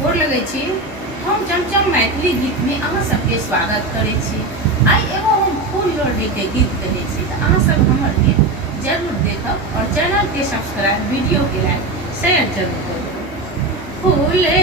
गोर लगै छी। हम चमचम मैथिली गीत में अहाँ सबके स्वागत करै छी। आई एगो हम फूल लोढ़े के गीत कहै छी तऽ अहाँ सब हमर गीत जरूर देखब और चैनल के सब्सक्राइब, वीडियो के लाइक शेयर जरूर करू। फूले